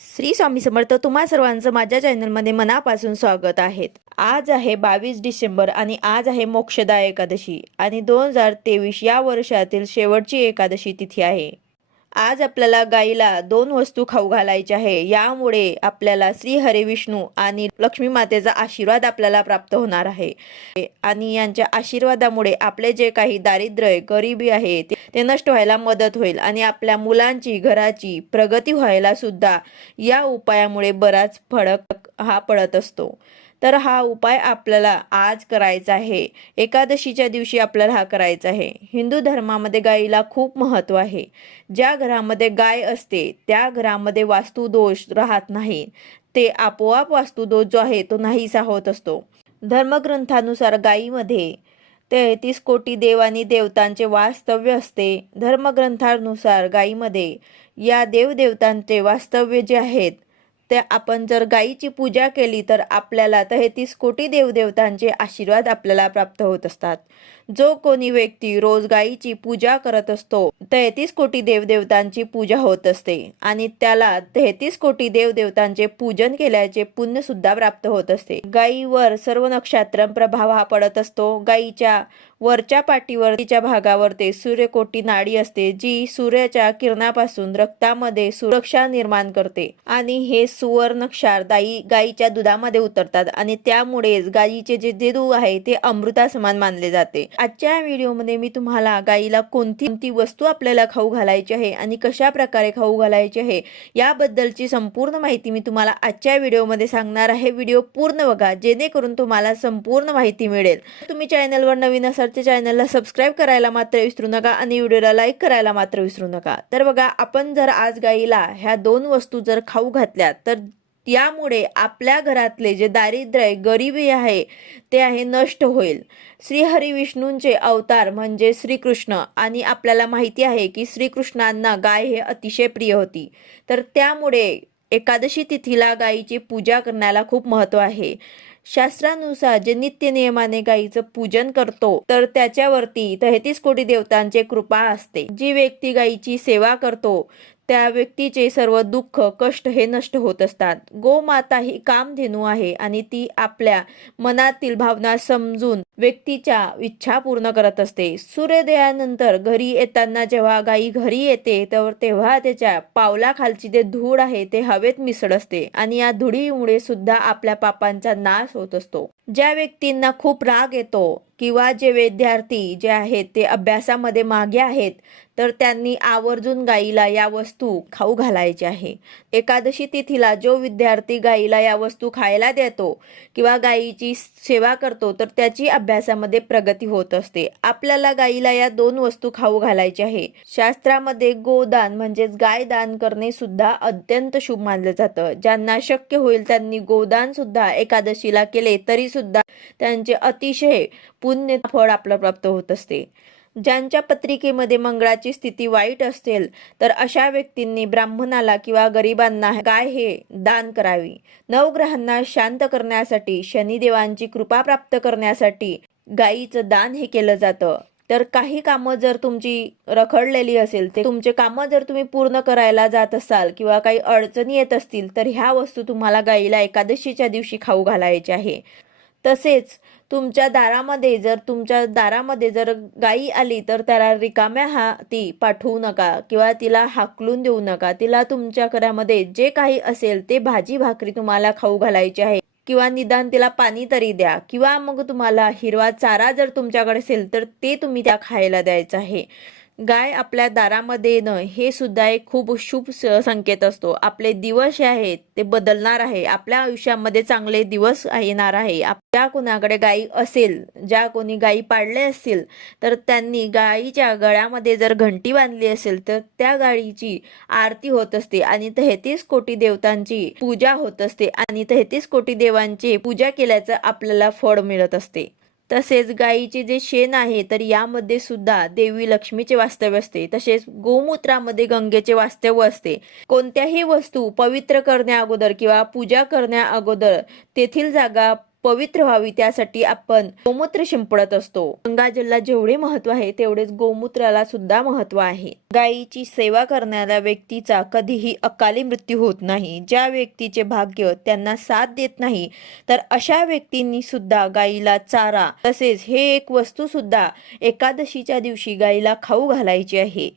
श्री स्वामी समर्थ तुम्हा सर्वांचं माझ्या चॅनलमध्ये मनापासून स्वागत आहेत. आज आहे बावीस डिसेंबर आणि आज आहे मोक्षदा एकादशी आणि दोन हजार तेवीस या वर्षातील शेवटची एकादशी तिथी आहे. आज आपल्याला गाईला दोन वस्तू खाऊ घालायच्या आहे. यामुळे आपल्याला श्री हरे विष्णू आणि लक्ष्मी मातेचा आशीर्वाद आपल्याला प्राप्त होणार आहे. आणि यांच्या आशीर्वादामुळे आपले जे काही दारिद्र्य गरिबी आहे ते- ते नष्ट व्हायला मदत होईल आणि आपल्या मुलांची घराची प्रगती व्हायला सुद्धा या उपायामुळे बराच फरक हा पडत असतो. तर हा उपाय आपल्याला आज करायचा आहे. एकादशीच्या दिवशी आपल्याला हा करायचा आहे. हिंदू धर्मामध्ये गायीला खूप महत्त्व आहे. ज्या घरामध्ये गाय असते त्या घरामध्ये वास्तुदोष राहत नाही. ते आपोआप वास्तुदोष जो आहे तो नाहीसा होत असतो. धर्मग्रंथानुसार गायीमध्ये तेहतीस कोटी देव आणि देवतांचे वास्तव्य असते. धर्मग्रंथानुसार गायीमध्ये या देवदेवतांचे वास्तव्य जे आहेत ते आपण जर गायीची पूजा केली तर आपल्याला तेहतीस कोटी देवदेवतांचे आशीर्वाद आपल्याला प्राप्त होत असतात. जो कोणी व्यक्ती रोज गायीची पूजा करत असतो तेहतीस कोटी देवदेवतांची पूजा होत असते आणि त्याला तेहतीस कोटी देवदेवतांचे पूजन केल्याचे पुण्य सुद्धा प्राप्त होत असते. गायीवर सर्व नक्षत्र प्रभाव हा पडत असतो. गायीच्या वरच्या पाठीवर तिच्या भागावर ते सूर्यकोटी नाडी असते जी सूर्याच्या किरणापासून रक्तामध्ये सुरक्षा निर्माण करते आणि हे सुवर्ण क्षार दाई गायीच्या दुधामध्ये उतरतात आणि त्यामुळेच गायीचे जे जे दूध आहे ते अमृता समान मानले जाते. आजच्या व्हिडिओमध्ये मी तुम्हाला गाईला कोणती कोणती वस्तू आपल्याला खाऊ घालायची आहे आणि कशा प्रकारे खाऊ घालायची आहे याबद्दलची संपूर्ण माहिती मी तुम्हाला आजच्या व्हिडिओमध्ये सांगणार आहे. व्हिडिओ पूर्ण बघा जेणेकरून तुम्हाला संपूर्ण माहिती मिळेल. तुम्ही चॅनलवर नवीन असाल तर चॅनलला सबस्क्राईब करायला मात्र विसरू नका आणि व्हिडिओला लाईक करायला मात्र विसरू नका. तर बघा आपण जर आज गाईला ह्या दोन वस्तू जर खाऊ घातल्या तर यामुळे आपल्या घरातले जे दारिद्र्य गरिबी आहे ते आहे नष्ट होईल. श्री विष्णूंचे अवतार म्हणजे श्रीकृष्ण आणि आपल्याला माहिती आहे की श्रीकृष्णांना गाय हे अतिशय प्रिय होती. तर त्यामुळे एकादशी तिथीला गायीची पूजा करण्याला खूप महत्त्व आहे. शास्त्रानुसार जे नित्य नियमाने गायीचं पूजन करतो तर त्याच्यावरती तेहतीस कोटी देवतांचे कृपा असते. जी व्यक्ती गायीची सेवा करतो त्या व्यक्तीचे सर्व दुःख कष्ट हे नष्ट होत असतात. गोमाता ही कामधेनू आहे आणि ती आपल्या मनातील भावना समजून व्यक्तीच्या इच्छा पूर्ण करत असते. सूर्योदयानंतर घरी येताना जेव्हा गाई घरी येते तर तेव्हा त्याच्या पावलाखालची जे धूळ आहे ते हवेत मिसळ असते आणि या धुळीमुळे सुद्धा आपल्या पापांचा नाश होत असतो. ज्या व्यक्तींना खूप राग येतो किंवा जे विद्यार्थी जे आहेत ते अभ्यासामध्ये मागे आहेत तर त्यांनी आवर्जून गाईला या वस्तू खाऊ घालायचे आहे. एकादशी तिथीला जो विद्यार्थी गाईला या वस्तू खायला देतो किंवा गाईची सेवा करतो तर त्याची अभ्यासामध्ये प्रगती होत असते. आपल्याला गाईला या दोन वस्तू खाऊ घालायच्या आहे. शास्त्रामध्ये गोदान म्हणजेच गाय दान करणे सुद्धा अत्यंत शुभ मानलं जातं. ज्यांना शक्य होईल त्यांनी गोदान सुद्धा एकादशीला केले तरी सुद्धा त्यांचे अतिशय पुण्य फळ आपलं प्राप्त होत असते. ज्यांच्या पत्रिकेमध्ये मंगळाची स्थिती वाईट असेल तर अशा व्यक्तींनी ब्राह्मणाला किंवा गरिबांना गाय हे दान करावी? नवग्रहांना शांत करण्यासाठी शनिदेवांची कृपा प्राप्त करण्यासाठी गायीचं दान हे केलं जातं. तर काही कामं जर तुमची रखडलेली असेल ते तुमचे कामं जर तुम्ही पूर्ण करायला जात असाल किंवा काही अडचणी येत असतील तर ह्या वस्तू तुम्हाला गायीला एकादशीच्या दिवशी खाऊ घालायचे आहे. तसेच तुमच्या दारामध्ये जर तुमच्या दारामध्ये जर गाई आली तर त्याला रिकाम्या हाती पाठवू नका किंवा तिला हाकलून देऊ नका. तिला तुमच्या घरामध्ये जे काही असेल ते भाजी भाकरी तुम्हाला खाऊ घालायची आहे किंवा निदान तिला पाणी तरी द्या किंवा मग तुम्हाला हिरवा चारा जर तुमच्याकडे असेल तर ते तुम्ही त्या खायला द्यायचं आहे. गाय आपल्या दारामध्ये येणं हे सुद्धा एक खूप शुभ संकेत असतो. आपले दिवस जे आहेत ते बदलणार आहे. आपल्या आयुष्यामध्ये चांगले दिवस येणार आहे. ज्या कोणाकडे गायी असेल ज्या कोणी गायी पाळले असतील तर त्यांनी गायीच्या गळ्यामध्ये जर घंटी बांधली असेल तर त्या गायीची आरती होत असते आणि तेहतीस कोटी देवतांची पूजा होत असते आणि तेहतीस कोटी देवांची पूजा केल्याचं आपल्याला फळ मिळत असते. तसेच गाईचे जे शेण आहे तर यामध्ये सुद्धा देवी लक्ष्मीचे वास्तव्य असते. तसेच गोमूत्रामध्ये गंगेचे वास्तव्य असते. कोणत्याही वस्तू पवित्र करण्या अगोदर किंवा पूजा करण्या अगोदर तेथील जागा पवित्र व्हावी त्यासाठी आपण गोमूत्र शिंपडत असतो. गंगाजलला जेवढे महत्त्व आहे तेवढेच गोमूत्राला सुद्धा महत्त्व आहे. गायीची सेवा करणाऱ्या व्यक्तीचा कधीही अकाली मृत्यू होत नाही. ज्या व्यक्तीचे भाग्य त्यांना साथ देत नाही तर अशा व्यक्तींनी सुद्धा गायीला चारा तसेच हे एक वस्तू सुद्धा एकादशीच्या दिवशी गायीला खाऊ घालायची आहे.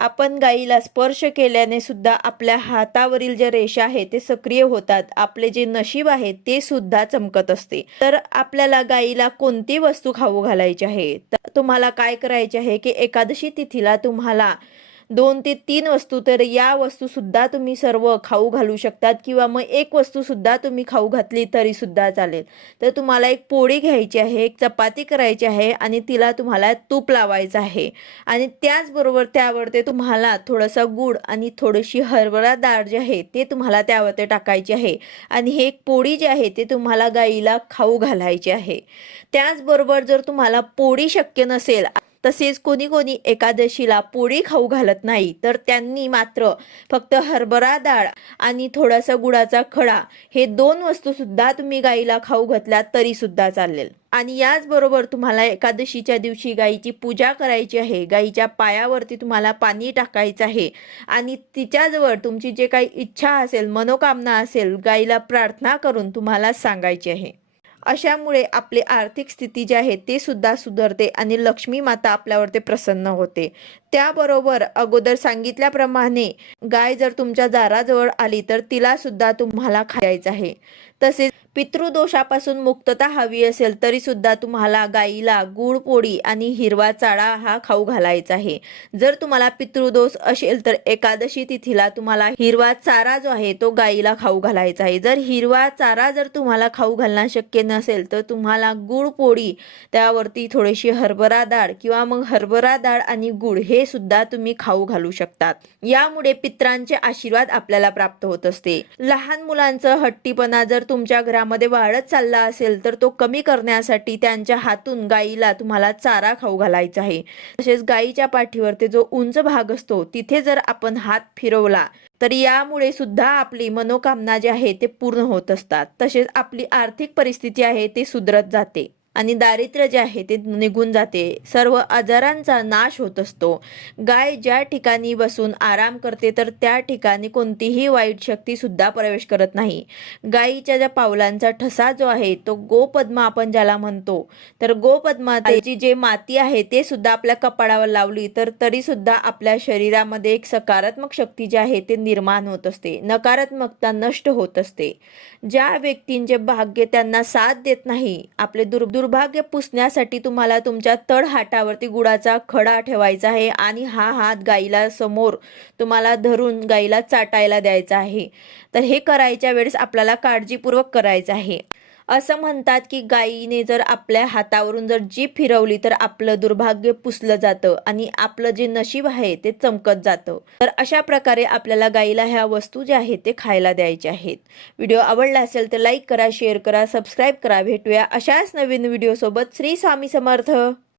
आपण गायीला स्पर्श केल्याने सुद्धा आपल्या हातावरील जे रेषा आहे ते सक्रिय होतात. आपले जे नशीब आहे ते सुद्धा चमकत असते. तर आपल्याला गायीला कोणती वस्तू खाऊ घालायची आहे? तर तुम्हाला काय करायचे आहे की एकादशी तिथीला तुम्हाला दोन ते तीन वस्तू तर या वस्तू सुद्धा तुम्ही सर्व खाऊ घालू शकतात किंवा मग एक वस्तू सुद्धा तुम्ही खाऊ घातली तरी सुद्धा चालेल. तर तुम्हाला एक पोळी घ्यायची आहे एक चपाती करायची आहे आणि तिला तुम्हाला तूप लावायचं आहे. आणि त्याचबरोबर त्यावर ते तुम्हाला थोडासा गूळ आणि थोडीशी हरभरा डाळ जी आहे ते तुम्हाला त्यावर ते टाकायची आहे. आणि हे एक पोळी जी आहे ते तुम्हाला गाईला खाऊ घालायची आहे. त्याचबरोबर जर तुम्हाला पोळी शक्य नसेल तसेच कोणी कोणी एकादशीला पोळी खाऊ घालत नाही तर त्यांनी मात्र फक्त हरभरा डाळ आणि थोडासा गुळाचा खडा हे दोन वस्तू सुद्धा तुम्ही गाईला खाऊ घातल्या तरी सुद्धा चालेल. आणि याचबरोबर तुम्हाला एकादशीच्या दिवशी गाईची पूजा करायची आहे गाईच्या पायावरती तुम्हाला पाणी टाकायचं आहे आणि तिच्याजवळ तुमची जे काही इच्छा असेल मनोकामना असेल गाईला प्रार्थना करून तुम्हाला सांगायची आहे. अशामुळे आपली आर्थिक स्थिती जी आहे ते सुद्धा सुधारते आणि लक्ष्मी माता आपल्यावरती प्रसन्न होते. त्याबरोबर अगोदर सांगितल्याप्रमाणे गाय जर तुमच्या दाराजवळ आली तर तिला सुद्धा तुम्हाला खायचं आहे. तसेच पितृदोषापासून मुक्तता हवी असेल तरी सुद्धा तुम्हाला गाईला गुळ पोळी आणि हिरवा चाळा हा खाऊ घालायचा आहे. जर तुम्हाला पितृदोष असेल तर एकादशी तिथीला तुम्हाला हिरवा चारा जो आहे तो गाईला खाऊ घालायचा आहे. जर हिरवा चारा जर तुम्हाला खाऊ घालणं शक्य नसेल तर तुम्हाला गुळ पोळी त्यावरती थोडीशी हरभरा डाळ किंवा मग हरभरा डाळ आणि गुळ हे सुद्धा तुम्ही खाऊ घालू शकतात यामुळे पित्रांचे आशीर्वाद आपल्याला प्राप्त होत असते. लहान मुलांचं हट्टीपणा जर तुमच्या त्यामध्ये वाढत चालला असेल तर तो कमी करण्यासाठी त्यांच्या हातून गाईला तुम्हाला चारा खाऊ घालायचा आहे. तसेच गाईच्या पाठीवरती जो उंच भाग असतो तिथे जर आपण हात फिरवला तर यामुळे सुद्धा आपली मनोकामना जी आहे ते पूर्ण होत असतात. तसेच आपली आर्थिक परिस्थिती आहे ते सुधरत जाते. आणि दारिद्र्य जे आहे ते निघून जाते. सर्व आजारांचा नाश होत असतो. गाय ज्या ठिकाणी बसून आराम करते तर त्या ठिकाणी कोणतीही वाईट शक्ती सुद्धा प्रवेश करत नाही. गायीच्या ज्या पावलांचा ठसा जो आहे तो गोपद्मा आपण ज्याला म्हणतो तर गोपद्माची जे माती आहे ते सुद्धा आपल्या कपाळावर लावली तर तरी सुद्धा आपल्या शरीरामध्ये एक सकारात्मक शक्ती जी आहे ते निर्माण होत असते. नकारात्मकता नष्ट होत असते. ज्या व्यक्तींचे भाग्य त्यांना साथ देत नाही आपले दुर् दुर्भाग्य पुसण्यासाठी तुम्हाला तुमच्या तळहाटावरती गुडाचा खडा ठेवायचा आहे आणि हा हात गाईला समोर तुम्हाला धरून गाईला चाटायला द्यायचा आहे. तर हे करायच्या वेळेस आपल्याला काळजीपूर्वक करायचं आहे. असं म्हणतात की गायीने जर आपल्या हातावरून जर जीभ फिरवली तर आपलं दुर्भाग्य पुसलं जातं आणि आपलं जे नशीब आहे ते चमकत जातं. तर अशा प्रकारे आपल्याला गाईला ह्या वस्तू ज्या आहेत ते खायला द्यायच्या आहेत. व्हिडिओ आवडला असेल तर लाईक करा शेअर करा सबस्क्राईब करा. भेटूया अशाच नवीन व्हिडिओसोबत श्री स्वामी समर्थ.